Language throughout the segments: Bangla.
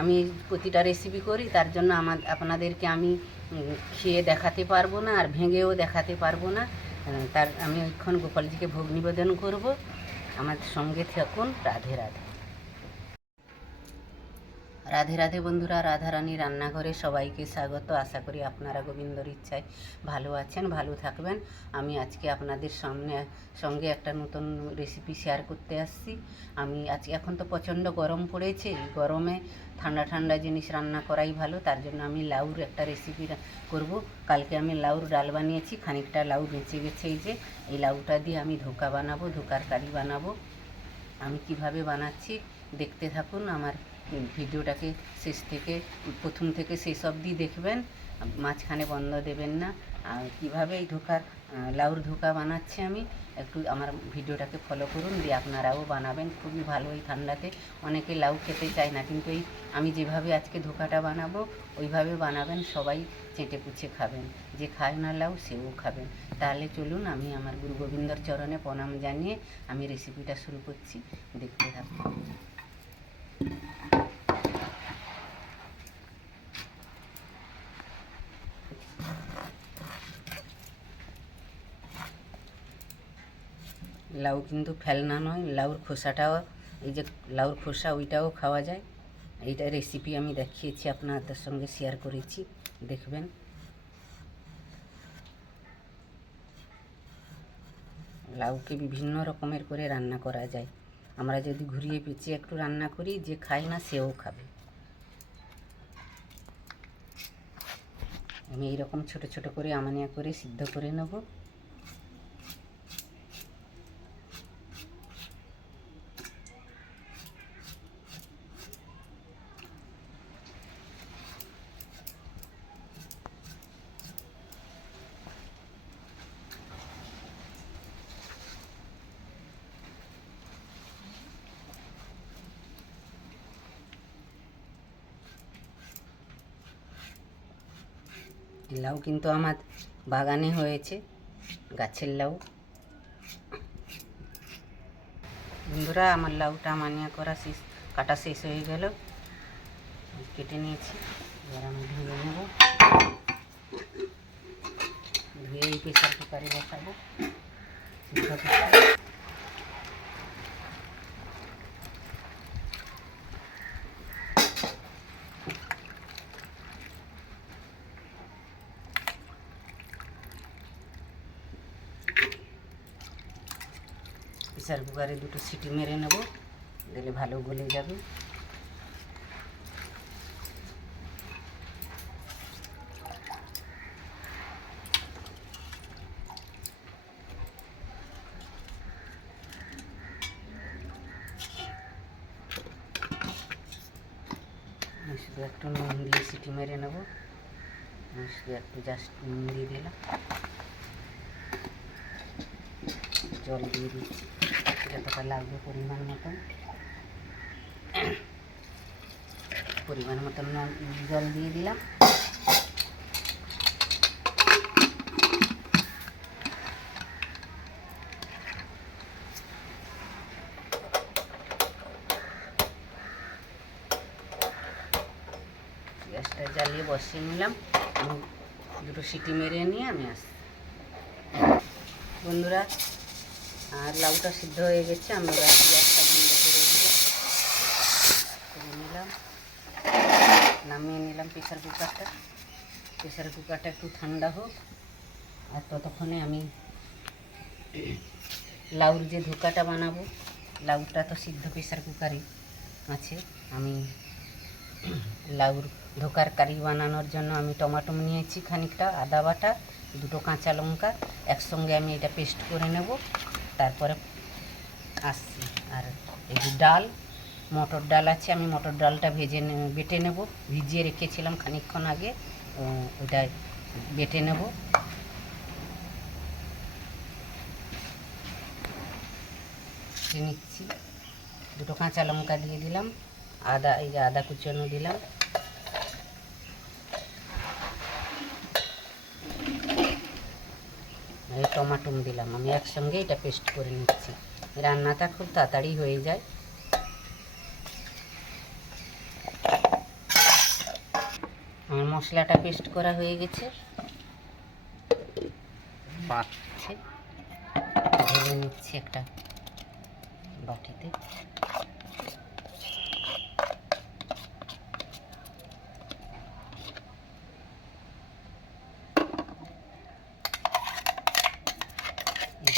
আমি প্রতিটা রেসিপি করি, তার জন্য আপনাদেরকে আমি খেয়ে দেখাতে পারবো না আর ভেঙেও দেখাতে পারবো না। তার আমি ওইক্ষণ গোপালজিকে ভোগ নিবেদন করব। আমার সঙ্গে থাকুন। রাধে রাধে। রাধে রাধে বন্ধুরা, রাধারানী রান্নাঘরে সবাইকে স্বাগত। আশা করি আপনারা গোবিন্দর ইচ্ছায় ভালো আছেন, ভালো থাকবেন। আমি আজকে আপনাদের সঙ্গে একটা নতুন রেসিপি শেয়ার করতে আসছি। আমি আজকে এখন তো প্রচণ্ড গরম পড়েছে, এই গরমে ঠান্ডা ঠান্ডা জিনিস রান্না করাই ভালো। তার জন্য আমি লাউর একটা রেসিপি করব। কালকে আমি লাউর ডাল বানিয়েছি, খানিকটা লাউ বেঁচে গেছে। এই লাউটা দিয়ে আমি ধোকা বানাবো, ধোকার কারি বানাবো। আমি কিভাবে বানাচ্ছি দেখতে থাকুন। আমার ভিডিওটাকে প্রথম থেকে শেষ অবধি দেখবেন, মাঝখানে বন্ধ দেবেন না। আর কীভাবে এই লাউর ধোকা বানাচ্ছি আমি, একটু আমার ভিডিওটাকে ফলো করুন, দিয়ে আপনারাও বানাবেন। খুবই ভালো। এই ঠান্ডাতে অনেকে লাউ খেতে চায় না, কিন্তু আমি যেভাবে আজকে ধোকাটা বানাবো ওইভাবে বানাবেন, সবাই চেটে পুছে খাবেন। যে খায় না লাউ সেও খাবেন। তাহলে চলুন, আমি আমার গুরু গোবিন্দর চরণে প্রণাম জানিয়ে আমি রেসিপিটা শুরু করছি, দেখতে থাকুন। লাউ কিন্তু ফেলনা নয়, লাউর খোসাটাও, এই যে লাউর খোসা ওইটাও খাওয়া যায়। এইটা রেসিপি আমি দেখিয়েছি, আপনাদের সঙ্গে শেয়ার করেছি, দেখবেন। লাউকে বিভিন্ন রকমের করে রান্না করা যায়। আমরা যদি ঘুরিয়ে পেঁচিয়ে একটু রান্না করি, যে খায় না সেও খাবে। আমি এইরকম ছোট ছোট করে আমানিয়া করে সিদ্ধ করে নেব। লাউ কিন্তু আমার বাগানে হয়েছে, গাছের লাউ। বন্ধুরা, আমার লাউটা মানিয়া করা শেষ, কাটা শেষ হয়ে গেল, কেটে নিয়েছি। এবার আমি ধুয়ে নেব, ধুয়ে এই প্রেসার কুকারে বসাবো। প্রেসার কুকারে দুটো সিটি মেরে নেব, দিলে ভালো গলে যাবে। শুধু একটু নুন দিয়ে সিটি মেরে নেব। শুধু একটু জাস্ট নুন দিয়ে দিলাম, জল দিয়ে দিচ্ছি যতটা লাগবে পরিমাণ মতন জল দিয়ে দিলাম। গ্যাসটা জ্বালিয়ে বসিয়ে নিলাম। দুটো সিটি মেরে নিয়ে আমি আসছি। বন্ধুরা, আর লাউটা সিদ্ধ হয়ে গেছে, আমি গ্যাসটা বন্ধ করে নিলাম, নামিয়ে নিলাম প্রেসার কুকারটা একটু ঠান্ডা হোক। আর ততক্ষণে আমি লাউর যে ধোকাটা বানাবো, লাউটা তো সিদ্ধ প্রেসার কুকারে আছে। আমি লাউর ধোকার কারি বানানোর জন্য আমি টমেটো নিয়েছি খানিকটা, আদা বাটা, দুটো কাঁচা লঙ্কা, একসঙ্গে আমি এটা পেস্ট করে নেব। তারপরে আসছি। আর এই যে মটর ডাল আছে, আমি মটর ডালটা বেটে নেব। ভিজিয়ে রেখেছিলাম খানিকক্ষণ আগে, ওটা বেটে নেব। নিচ্ছি, দুটো কাঁচা লঙ্কা দিয়ে দিলাম, এই যে আদা কুচানো দিলাম, এই টমাটো দিলাম। আমি একসঙ্গে এটা পেস্ট করে নিচ্ছি। রান্নাটা খুব তাড়াতাড়ি হয়ে যায়। মশলাটা পেস্ট করা হয়ে গেছে, পাকছে, ঢেলে নিচ্ছি একটা বাটিতে।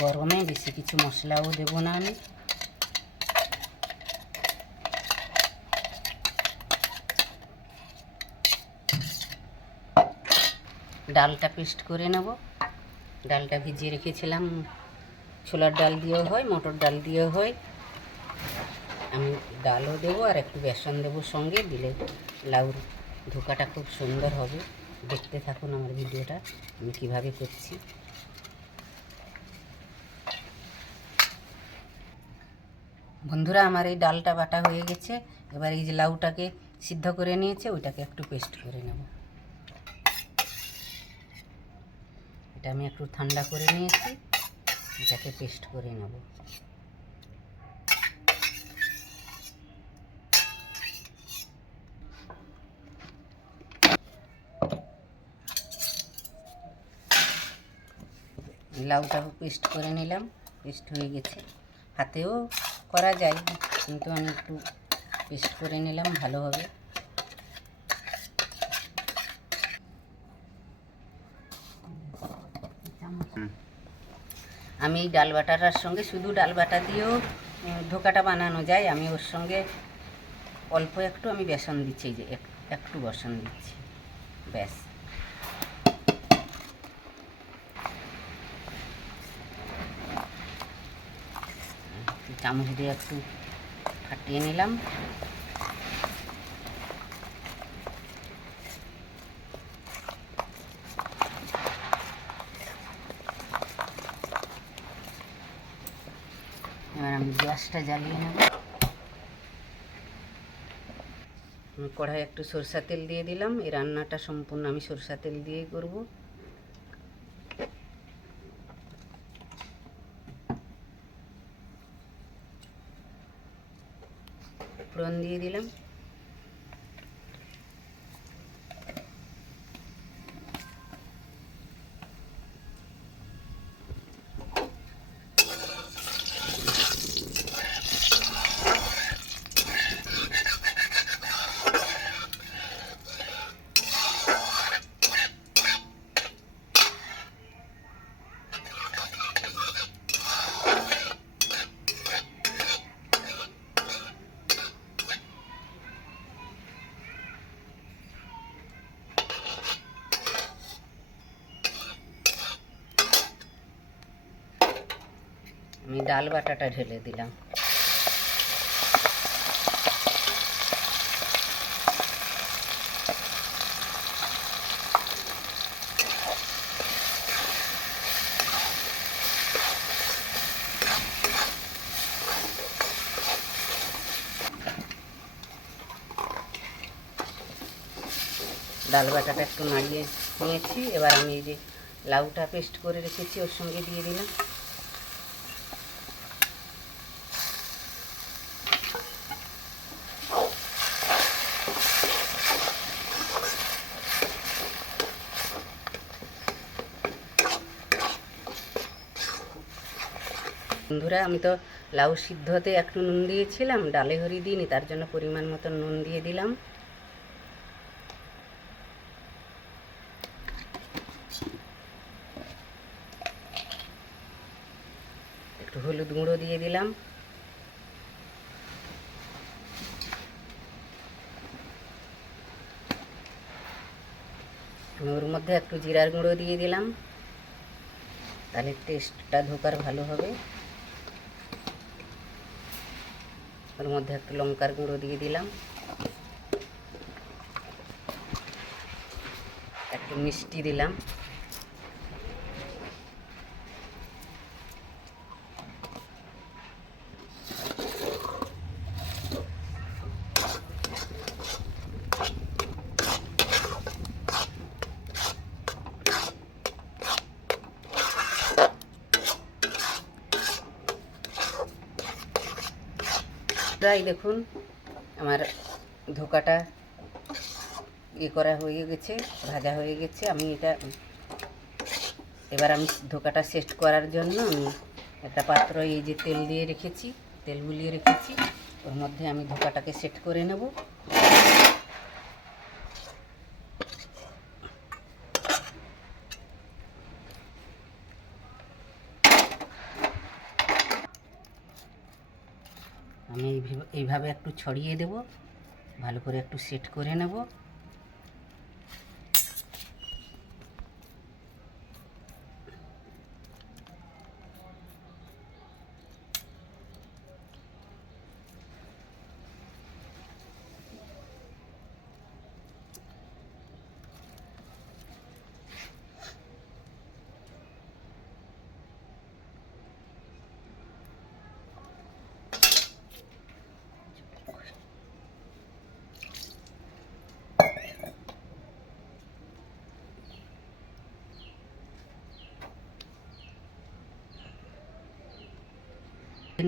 গরমে বেশি কিছু মশলাও দেব না আমি। ডালটা পেস্ট করে নেব। ডালটা ভিজিয়ে রেখেছিলাম, ছোলার ডাল দিয়েও হয়, মটর ডাল দিয়েও হয়। আমি ডালও দেবো আর একটু বেসন দেবো সঙ্গে, দিলে লাউর ধোকাটা খুব সুন্দর হবে। দেখতে থাকুন আমার ভিডিওটা আমি কিভাবে করছি। বন্ধুরা, আমার এই ডালটা বাটা হয়ে গেছে। এবার এই যে লাউটাকে সিদ্ধ করে নিয়েছে ওইটাকে একটু পেস্ট করে নেব। এটা আমি একটু ঠান্ডা করে নিয়েছি, এটাকে পেস্ট করে নেব। লাউটা পেস্ট করে নিলাম, পেস্ট হয়ে গেছে। হাতেও করা যায়, কিন্তু আমি একটু পেস্ট করে নিলাম, ভালো হবে। আমি এই ডাল বাটাটার সঙ্গে, শুধু ডাল বাটা দিয়েও ধোকাটা বানানো যায়। আমি ওর সঙ্গে অল্প একটু আমি বেসন দিচ্ছি, এই যে একটু বেসন দিচ্ছি, ব্যাস। চামচ দিয়ে একটু ফাটিয়ে নিলাম। এবার আমি গ্যাসটা জ্বালিয়ে নেব। কড়াই একটু সরষা তেল দিয়ে দিলাম। এই রান্নাটা সম্পূর্ণ আমি সরষা তেল দিয়েই করব। ফোড়ন দিয়ে দিলাম। আমি ডাল বাটাটা ঢেলে দিলাম। ডাল বাটাটা একটু নাড়িয়ে নিয়েছি। এবার আমি এই যে লাউটা পেস্ট করে রেখেছি ওর সঙ্গে দিয়ে দিলাম। বন্ধুরা, আমি তো লাউ সিদ্ধতে একটু নুন দিয়েছিলাম, ডালে হরি দিইনি, তার জন্য পরিমাণ মতো নুন দিয়ে দিলাম। একটু হলুদ গুঁড়ো দিয়ে দিলাম। ওর মধ্যে একটু জিরার গুঁড়ো দিয়ে দিলাম, তাহলে টেস্টটা ধোকার ভালো হবে। ওর মধ্যে একটু লঙ্কার গুঁড়ো দিয়ে দিলাম, একটু মিষ্টি দিলাম। প্রায় দেখুন আমার ধোকাটা করা হয়ে গেছে, ভাজা হয়ে গেছে। আমি এটা এবার আমি ধোকাটা সেট করার জন্য আমি একটা পাত্র এই যে তেল দিয়ে রেখেছি, তেল গুলিয়ে রেখেছি, ওর মধ্যে আমি ধোকাটাকে সেট করে নেব। আমি এইভাবে একটু ছড়িয়ে দেব, ভালো করে একটু সেট করে নেব।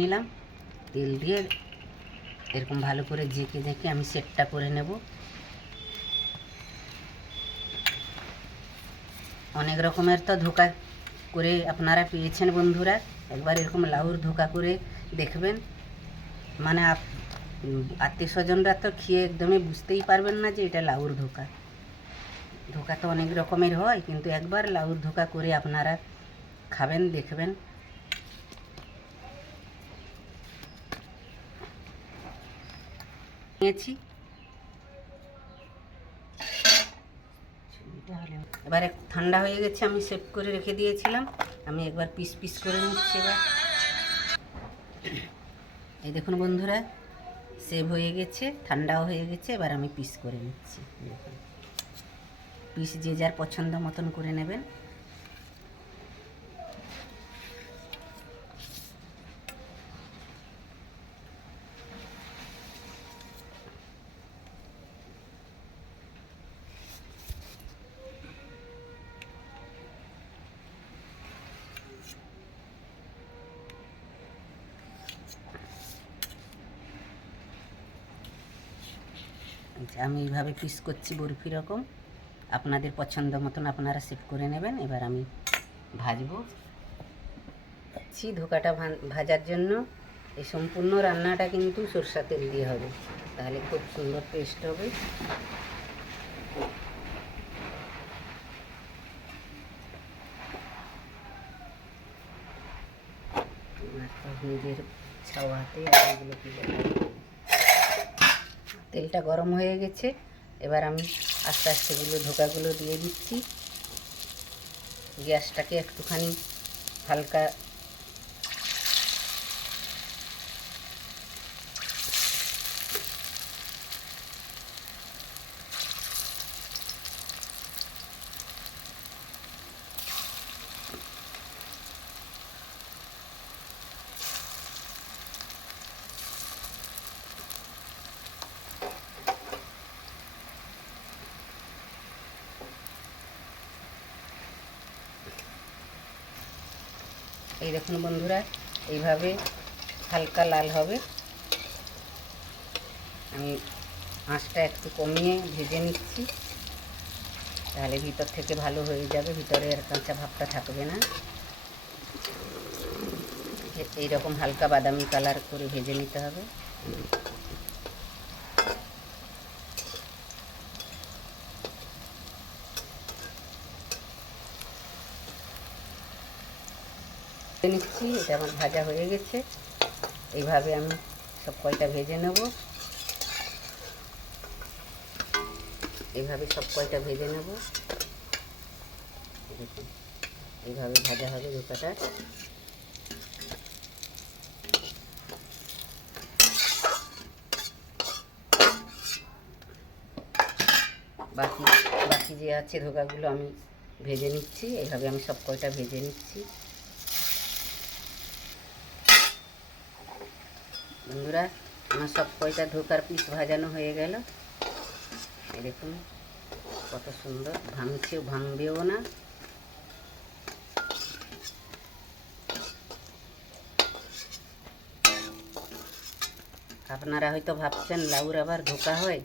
নিলাম তেল দিয়ে এরকম ভালো করে ঝেঁকে আমি সেটটা করে নেব। অনেক রকমের তো ধোকা করে আপনারা পেয়েছেন বন্ধুরা, একবার এরকম লাউর ধোকা করে দেখবেন, মানে আত্মীয় স্বজনরা তো খেয়ে একদমই বুঝতেই পারবেন না যে এটা লাউর ধোকা। ধোকা তো অনেক রকমের হয়, কিন্তু একবার লাউর ধোকা করে আপনারা খাবেন, দেখবেন। নিয়েছি এবারে ঠান্ডা হয়ে গেছে, আমি সেভ করে রেখে দিয়েছিলাম, আমি একবার পিস পিস করে নিচ্ছি। এবার এই দেখুন বন্ধুরা, সেভ হয়ে গেছে, ঠান্ডাও হয়ে গেছে। এবার আমি পিস করে নিচ্ছি। দেখুন, পিস যে যার পছন্দ মতন করে নেবেন। আমি এইভাবে পিস করছি বরফি রকম, আপনাদের পছন্দ মতন আপনারা সেভ করে নেবেন। এবার আমি ভাজবো। ধোকাটা ভাজার জন্য এই সম্পূর্ণ রান্নাটা কিন্তু সরষা তেল দিয়ে হবে, তাহলে খুব সুন্দর টেস্ট হবে। নিজের ছাওয়াতে এগুলো কি তেলটা গরম হয়ে গেছে। এবার আমি আস্তে আস্তে ধোকাগুলো দিয়ে দিচ্ছি। গ্যাসটাকে একটুখানি হালকা এই দেখুন বন্ধুরা, এইভাবে হালকা লাল হবে। আমি আঁচটা একটু কমিয়ে ভেজে নিচ্ছি, তাহলে ভিতর থেকে ভালো হয়ে যাবে, ভিতরে আর কাঁচা ভাবটা থাকবে না। এইরকম হালকা বাদামি কালার করে ভেজে নিতে হবে। নিচ্ছি, এটা আমার ভাজা হয়ে গেছে। এইভাবে আমি সব কয়টা ভেজে নেব, এইভাবে সব কয়টা ভেজে নেব। দেখুন, এইভাবে ভাজা হবে ধোকাটা। বাকি বাকি যে আছে ধোকাগুলো আমি ভেজে নিচ্ছি, এইভাবে আমি সব কয়টা ভেজে নিচ্ছি। বন্ধুরা, আমার সব কয়টা ধোকার পিস ভাজানো হয়ে গেল। এই দেখুন কত সুন্দর, ভাঙবেও না। আপনারা হয়তো ভাবছেন লাউর আবার ধোকা হয়,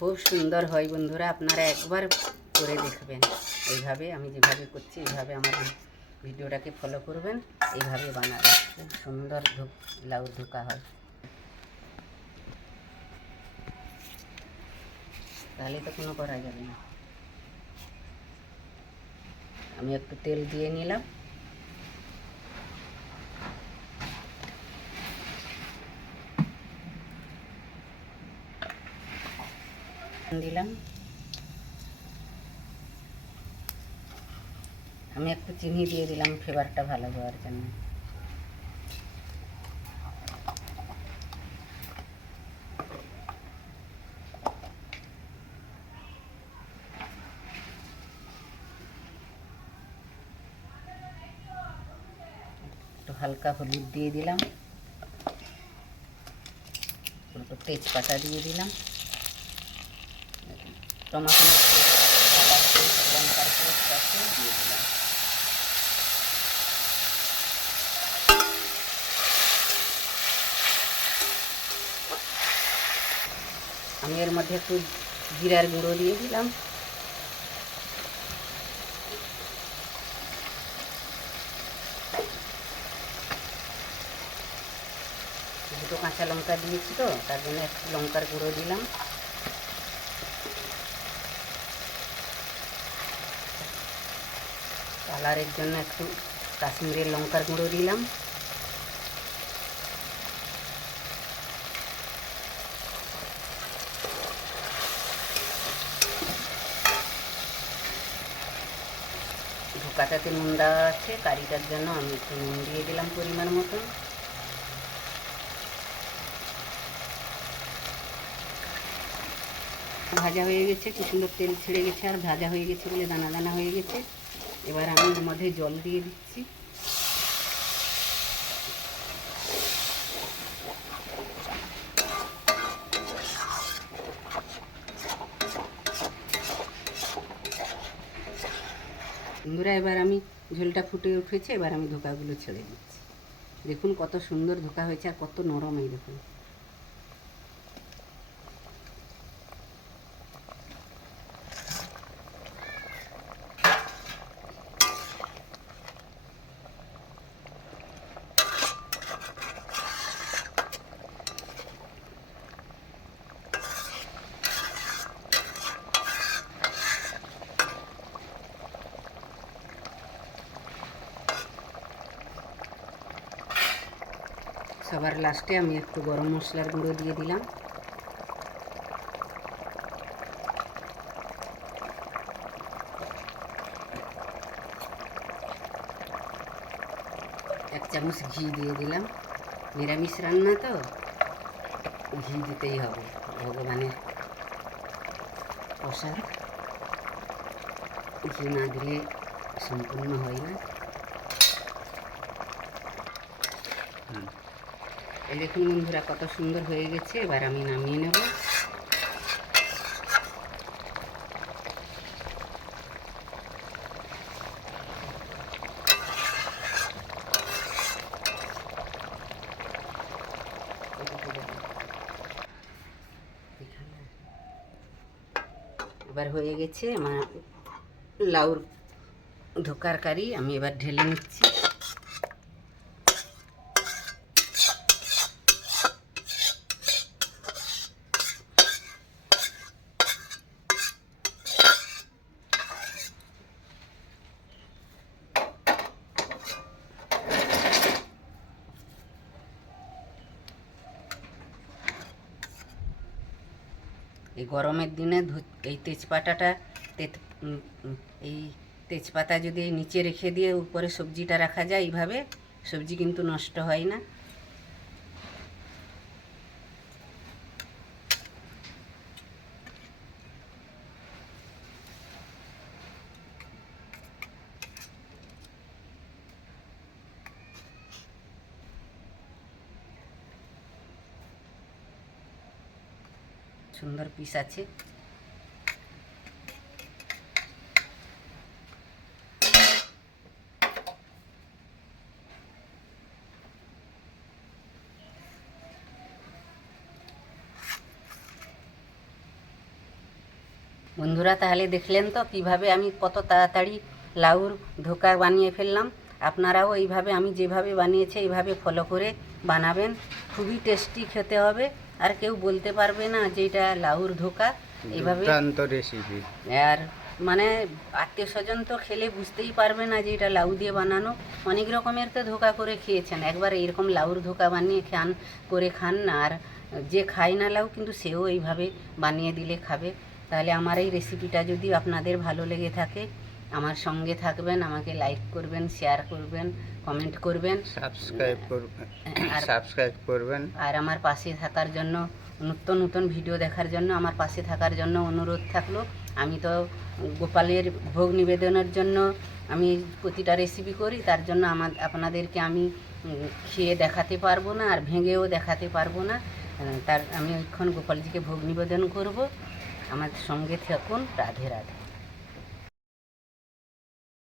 খুব সুন্দর হয় বন্ধুরা, আপনারা একবার করে দেখবেন। এইভাবে আমি যেভাবে করছি এইভাবে আমার ভিডিওটাকে ফলো করবেন, এইভাবে বানাবেন, খুব সুন্দর লাউর ধোকা হয়। তাহলে তো কোনো করা যাবে না। আমি একটু তেল দিয়ে নিলাম, দিলাম আমি একটু চিনি দিয়ে দিলাম ফ্লেভারটা ভালো হওয়ার জন্য। একটু হালকা হলুদ দিয়ে দিলাম, একটু তেজপাতা দিয়ে দিলাম, টমেটো লঙ্কার পেস্ট দিয়ে দিলাম। আমি এর মধ্যে একটু জিরার গুঁড়ো দিয়ে দিলাম, দুটো কাঁচা লঙ্কা দিয়েছি তো তার জন্য একটু লঙ্কার গুঁড়ো দিলাম। কালারের জন্য একটু কাশ্মীরের লঙ্কার গুঁড়ো দিলাম। ধোকাটাতে নুন দেওয়া আছে, কারিটার জন্য আমি একটু নুন দিয়ে দিলাম পরিমাণ মতন। ভাজা হয়ে গেছে, কি সুন্দর তেল ছেড়ে গেছে, আর ভাজা হয়ে গেছে বলে দানা দানা হয়ে গেছে। এবার আমি এর মধ্যে জল দিয়ে দিচ্ছি। বন্ধুরা এবার আমি ঝোলটা ফুটে উঠেছে, এবার আমি ধোকাগুলো ছেড়ে দিচ্ছি। দেখুন কত সুন্দর ধোকা হয়েছে আর কত নরম, এই দেখুন। সবার লাস্টে আমি একটু গরম মশলার গুঁড়ো দিয়ে দিলাম। এক চামচ ঘি দিয়ে দিলাম, নিরামিষ রান্না তো ঘি দিতেই হবে, ভগবানের প্রসাদ, ঘি না দিলে সম্পূর্ণ হয় না। এই দেখুন বন্ধুরা কত সুন্দর হয়ে গেছে, এবার আমি নামিয়ে নেব। এবার হয়ে গেছে আমার লাউর ধোকার কারি, আমি এবার ঢেলে নিচ্ছি। এই গরমের দিনে এই তেজপাতাটা এই তেজপাতা যদি নিচে রেখে দিয়ে উপরে সবজিটা রাখা যায়, এইভাবে সবজি কিন্তু নষ্ট হয় না। সুন্দর পিস আছে। বন্ধুরা তাহলে দেখলেন তো কিভাবে আমি কত তাড়াতাড়ি লাউর ধোকা বানিয়ে ফেললাম। আপনারাও এইভাবে আমি যেভাবে বানিয়েছি এইভাবে ফলো করে বানাবেন, খুবই টেস্টি খেতে হবে। আর কেউ বলতে পারবে না যে এটা লাউর ধোকা। এইভাবে দুর্দান্ত রেসিপি। আর মানে আত্মীয় স্বজন তো খেলে বুঝতেই পারবে না যে এটা লাউ দিয়ে বানানো। অনেক রকমের তো ধোকা করে খেয়েছেন, একবার এরকম লাউর ধোকা বানিয়ে খান না। আর যে খায় না লাউ কিন্তু সেও এইভাবে বানিয়ে দিলে খাবে। তাহলে আমার এই রেসিপিটা যদি আপনাদের ভালো লেগে থাকে আমার সঙ্গে থাকবেন, আমাকে লাইক করবেন, শেয়ার করবেন, কমেন্ট করবেন, সাবস্ক্রাইব করবেন আর আমার পাশে থাকার জন্য, নতুন নতুন ভিডিও দেখার জন্য আমার পাশে থাকার জন্য অনুরোধ থাকলো। আমি তো গোপালের ভোগ নিবেদনের জন্য আমি প্রতিটা রেসিপি করি, তার জন্য আপনাদেরকে আমি খেয়ে দেখাতে পারবো না আর ভেঙেও দেখাতে পারবো না। তার আমি এখন গোপালজিকে ভোগ নিবেদন করব। আমার সঙ্গে থাকুন। রাধে রাধে।